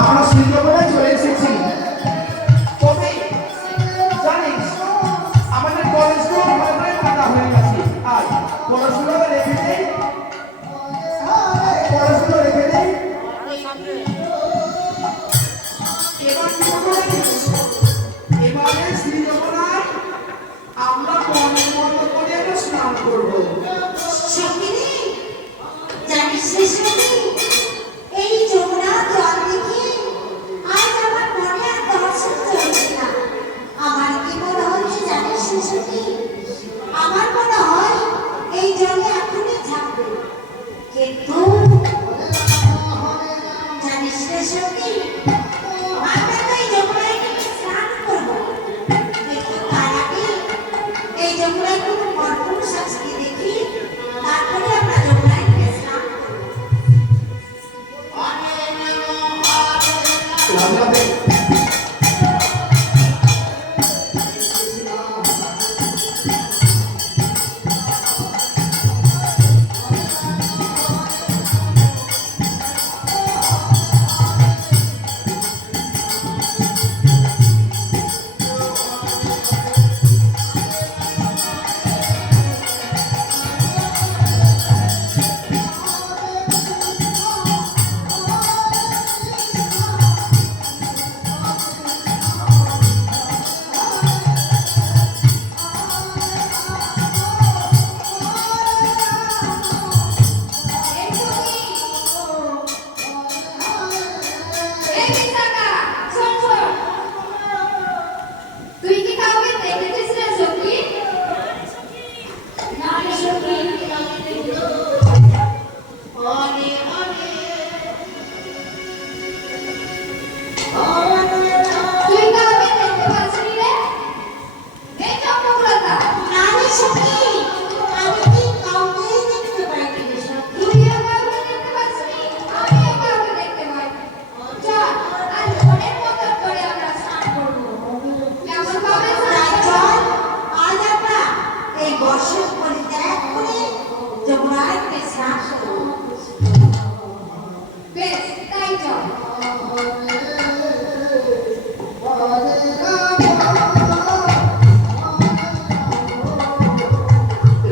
আমরা সুন্দরবনে চলে এসেছি। তবে জানিস আমাদের কলেজগুলো ভালোভাবে কাটা হয়ে গেছে। আর পড়াশোনা রেখে দেই, পড়াশোনা রেখে দেই। এবারে শ্রী জগন্নাথ আমরা মনের মতো করে একটা স্নান করবো। সখিনী জানিস রে সখী, এই যমুনা জল দেখে আজ আমার মনে আর দর্শন চলছে না। আমার কি মনে হচ্ছে জানিস রে সখী, আমার মনে হয় এই জলে এখনই ঝাঁপবে। কিন্তু জানিস রে সখী, আমরা তো এই যমুনায় গিয়ে স্নান করবো, কিন্তু তার আগে এই যমুনায় কোনো মরপুরুষ আছে কি দেখি, তারপরে আমরা যমুনায় গিয়ে স্নান করবো।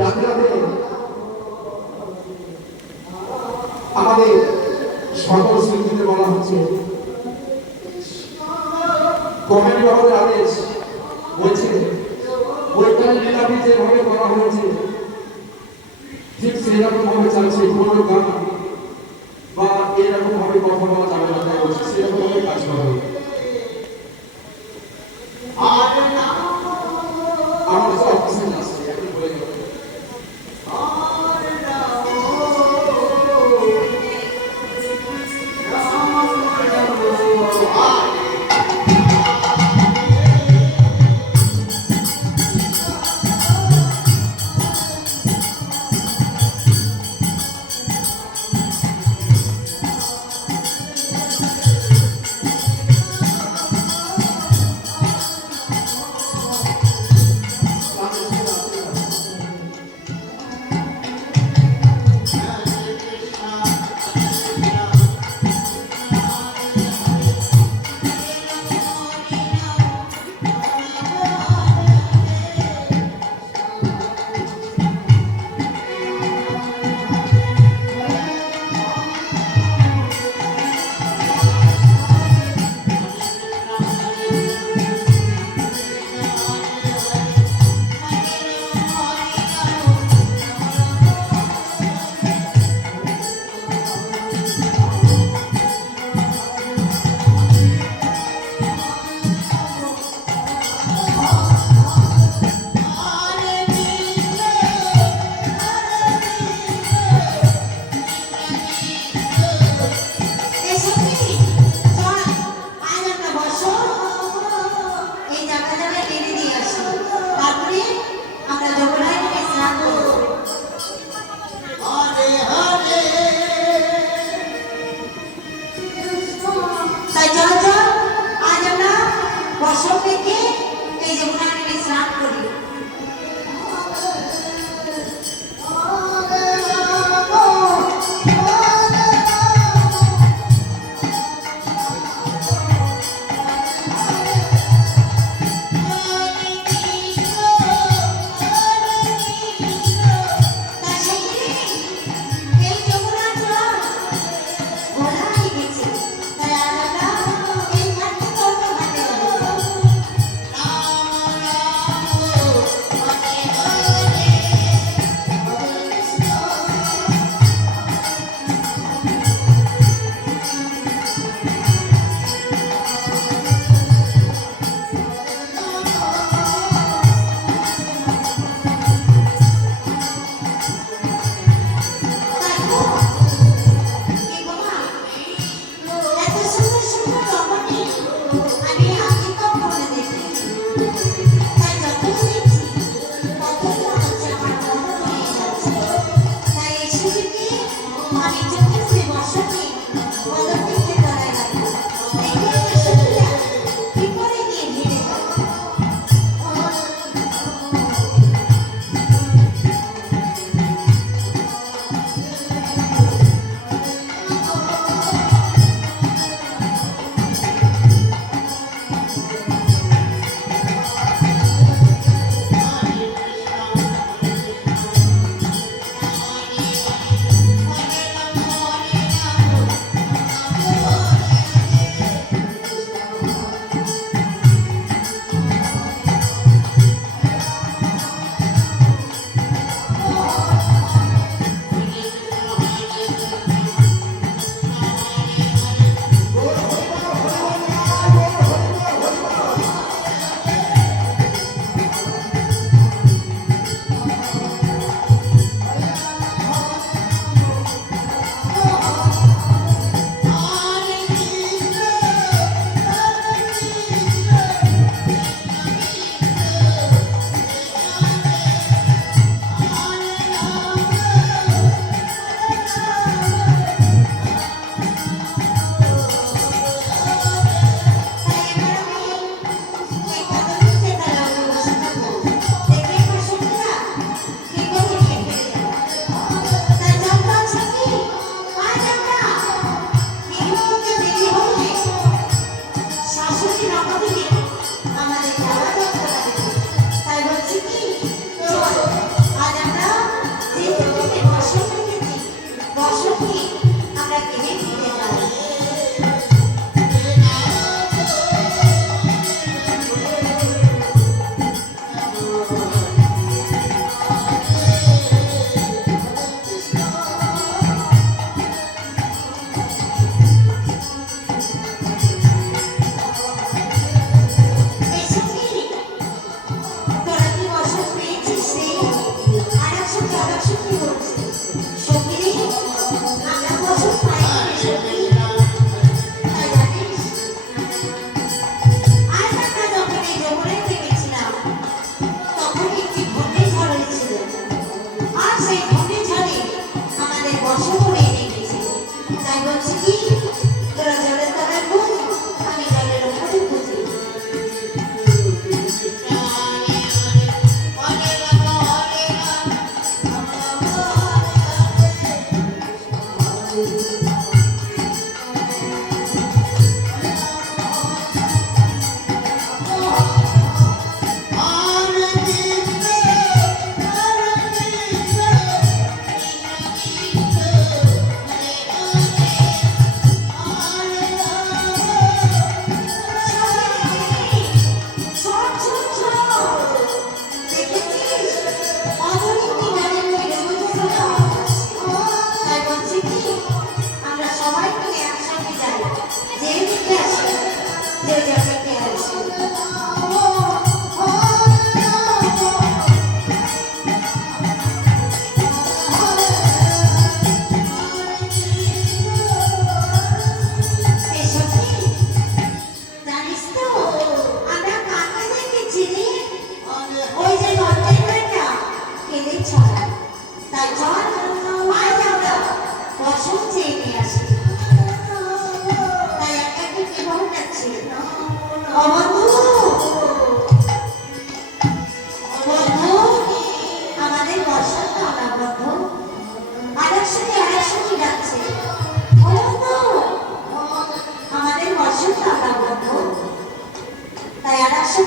রাধে আমাদের সকল স্মৃতিতে বলা হচ্ছে কমেডি বাবুর আদেশ বলছে ওইখানে লীলাটি যেভাবে করা হয়েছে ঠিক সেরকম ভাবে চালছে কোনো গান বা এরকম ভাবে কথা বলা যাবে না, তাই বলছে সেরকম ভাবে কাজ করা হবে। আমরা সব কিছু আসছে এখন বলে দেবো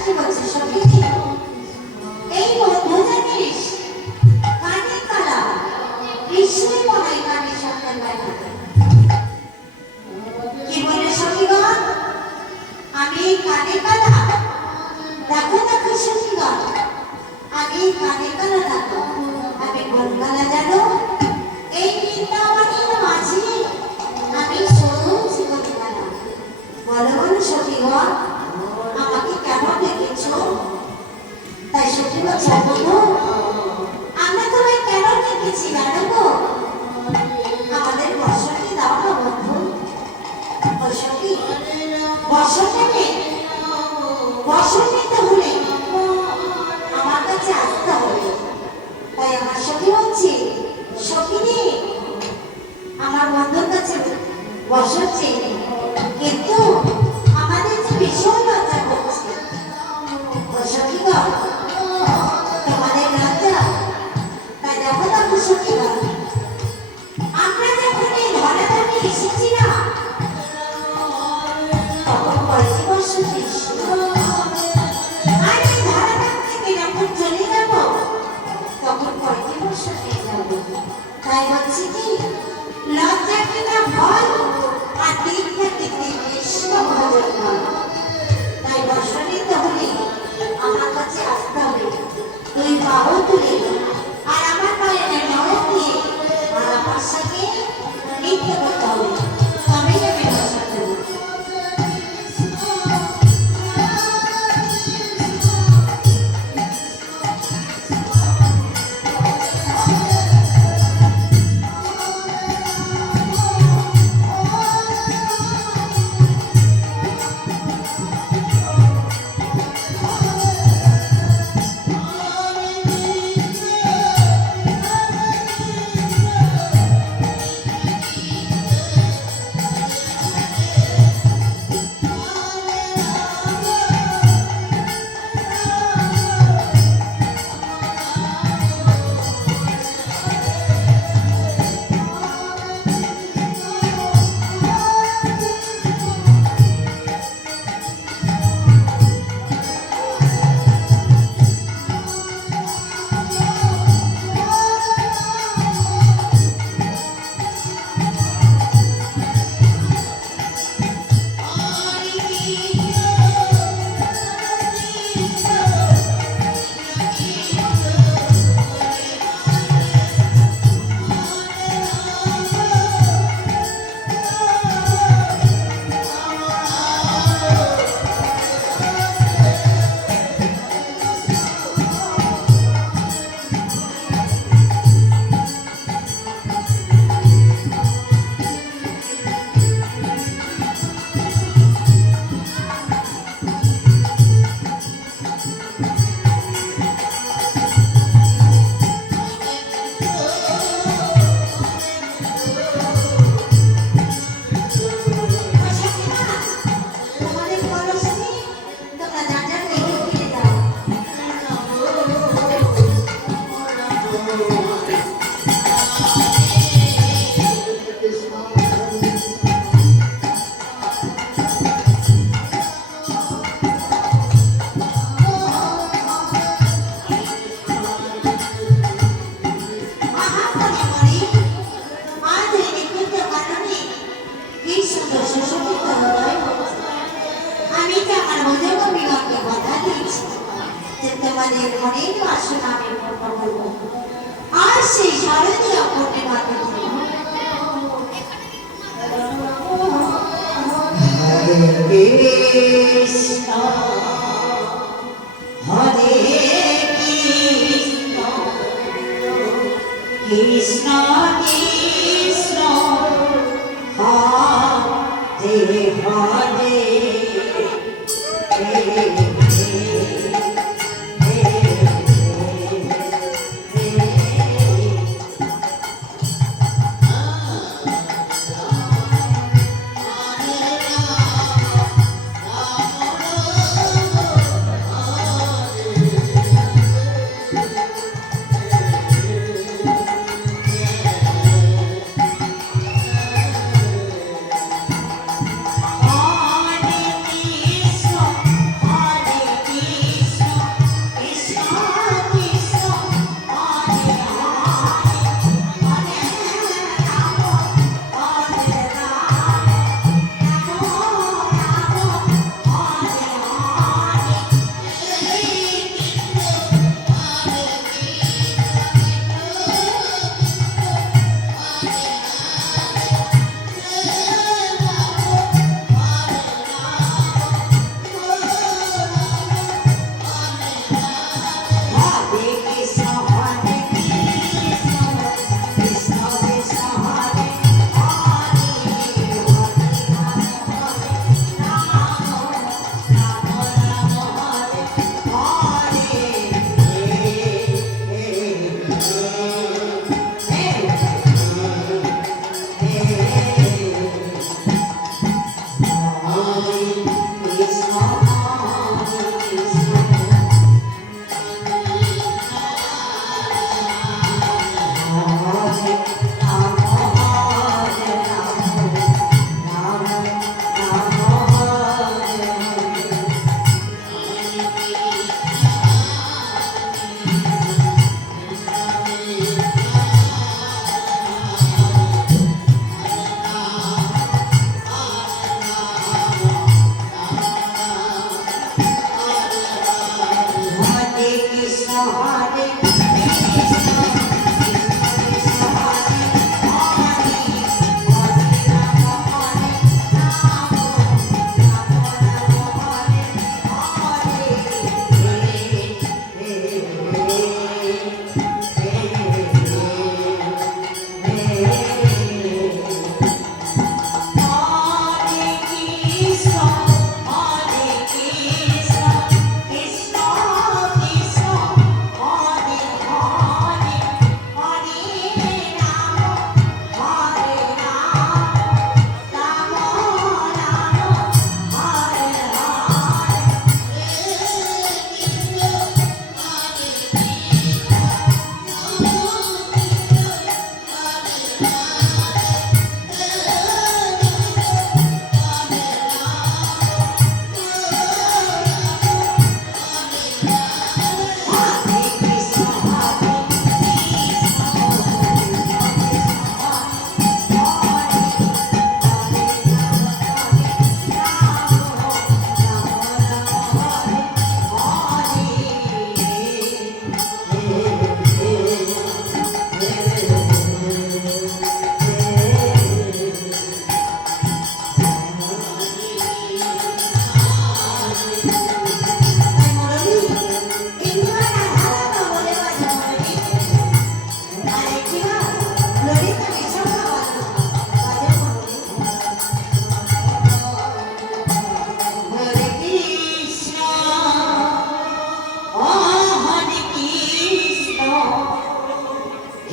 কি বলছি সখী, এই বন্ধু জানিস কানে কালা কৃষ্ণই মনে কানে সন্তান বেলা। কি বলে সখীগণ, আমি কানে কালা? দেখো দেখো সখীগণ, আমি কানে কালা দেখো, আমি কোন কালা জানো? এই বৃন্দাবনের মাঝে আমি শুধু জীবন কালা। বলো বলো সখীগণ, আমাকে কেন ডেকেছ? তাই সখী বলছে, বন্ধু আমরা তোমায় কেন ডেকেছি জানো গো? আমাদের বসতি দাও না বন্ধু। বসতি বসতি বসতিতে হলে আমার কাছে আসতে হবে। তাই আমার সখী বলছি, সখী আমার বন্ধুর কাছে বসতি, কিন্তু আমাদের যে ভীষণ লজ্জা করছে। সখীগণ তোমাদের লজ্জা, তাই দেখো দেখো সখীগণ, আমরা যখন এই ধরাধামে এসেছি না, তখন কয়েক বছর কৃষ্ণ, আর এই ধরাধাম থেকে যখন চলে যাব তখন কয়েক বছর হয়ে যাব। তাই বলছি কি, লজ্জা কিনা ভয় আর দিন থেকে কৃষ্ণ ভজন নয়। তাই বসনিত হলে আমার কাছে আসতে হবে, তুই বাহু তুলে আর আমার পায়ে নয় দিয়ে আর আমার সাথে নৃত্য করতে হবে, তবেই আমি বসন দেব। তোমাদের মনের বাসনা আমি পূর্ণ করব, আর সেই শারদীয় পূর্ণিমাতে হরে কৃষ্ণ হরে কৃষ্ণ কৃষ্ণ কৃষ্ণ হরে হরে Hare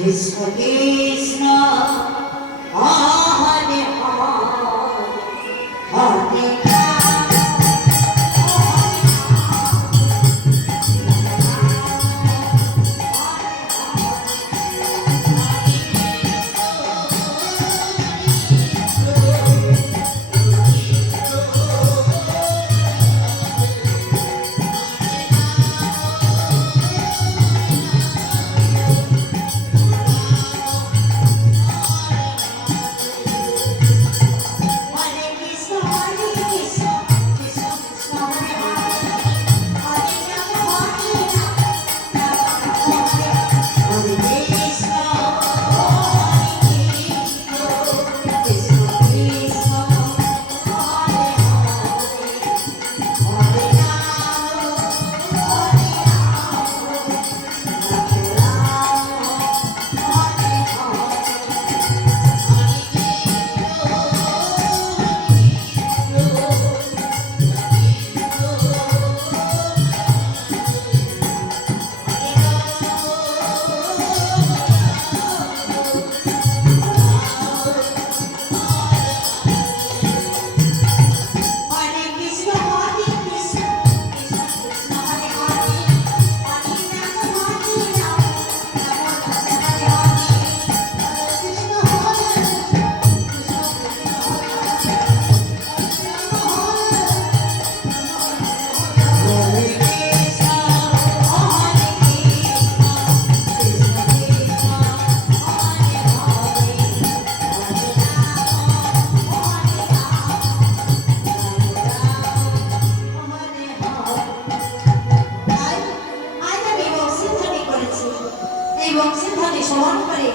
কৃষ্ণ কৃষ্ণ হরে হরে হরে হরে কৃষ্ণ কৃষ্ণ কৃষ্ণ কৃষ্ণ হরে হরে হরে রাম হরে রাম রাম রাম হরে হরে কৃষ্ণ কৃষ্ণ কৃষ্ণ হরে হরে হরে হরে কৃষ্ণ কৃষ্ণ কৃষ্ণ হরে হরে হরে রাম হরে রাম রাম রাম হরে হরে কৃষ্ণ হরে কৃষ্ণ হরে হরে হরে কৃষ্ণ হরে কৃষ্ণ কৃষ্ণ কৃষ্ণ হরে হরে হরে এই বংশীধ্বনি স্মরণ করে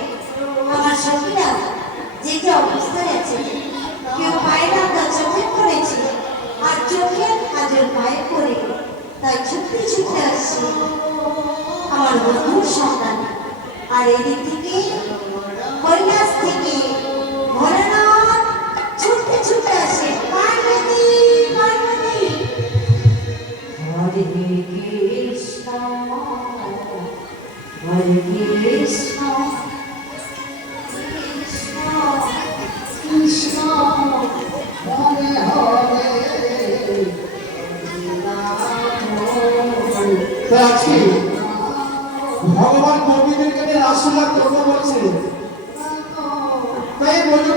আমার সখীরা যে যে অবস্থায় আছে, কেউ পায়ের আগে চোখে পড়েছে আর চোখের কাজের পায়ে পড়ে, তাই ছুটতে ছুটতে আসছে আমার বন্ধুর সন্তান। আর এদিক থেকে কৈলাস থেকে ভোলানাথ ছুটতে ছুটতে আসে পার্বতী পার্বতী। হরে কৃষ্ণ হরে কৃষ্ণ কৃষ্ণ কৃষ্ণ হরে হরে তাই আজকে ভগবান গোপীদেরকে নিয়ে রাসলীলা করবো বলছে। তাই বলতে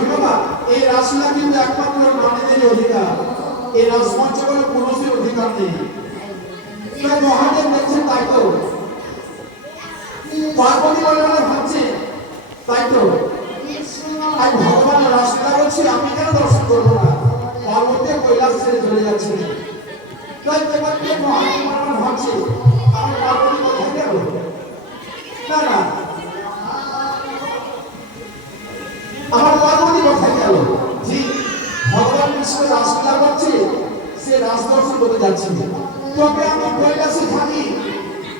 ভগবান এই রাসলীলা কিন্তু একমাত্র নারীদের অধিকার, এই রাসমঞ্চ কোনো পুরুষের অধিকার নেই। তাই মহাদেব দেখছেন, তাই তো পার্বতী বলে ভাবছে, তাই তো আর ভগবান রাসলীলা বলছি, আমি কেন দর্শন করবো না? পার্বতী কৈলাস ছেড়ে চলে যাচ্ছে। তাই তোমাকে মহাদেব ভাবছে, আমার পার্বতী কোথায় গেল? না না, আমার পার্বতী কোথায় গেল? জি, ভগবান কৃষ্ণ রাসলীলা করছে, সে রাস দর্শন করতে যাচ্ছে। তবে আমি কৈলাসে থাকি,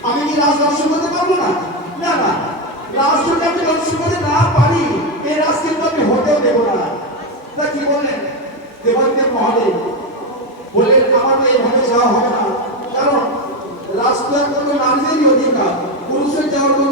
আমি কি রাস দর্শন করতে পারবো না? না না, রাস যদি আমি দর্শন করতে না পারি, এই রাস কিন্তু আমি হতেও দেবো না। তা কি বললেন দেবাদিদেব মহাদেব? বললেন আমার তো এইভাবে যাওয়া হবে না, কারণ রাস তো নারীদেরই অধিকার, পুরুষের যাওয়ার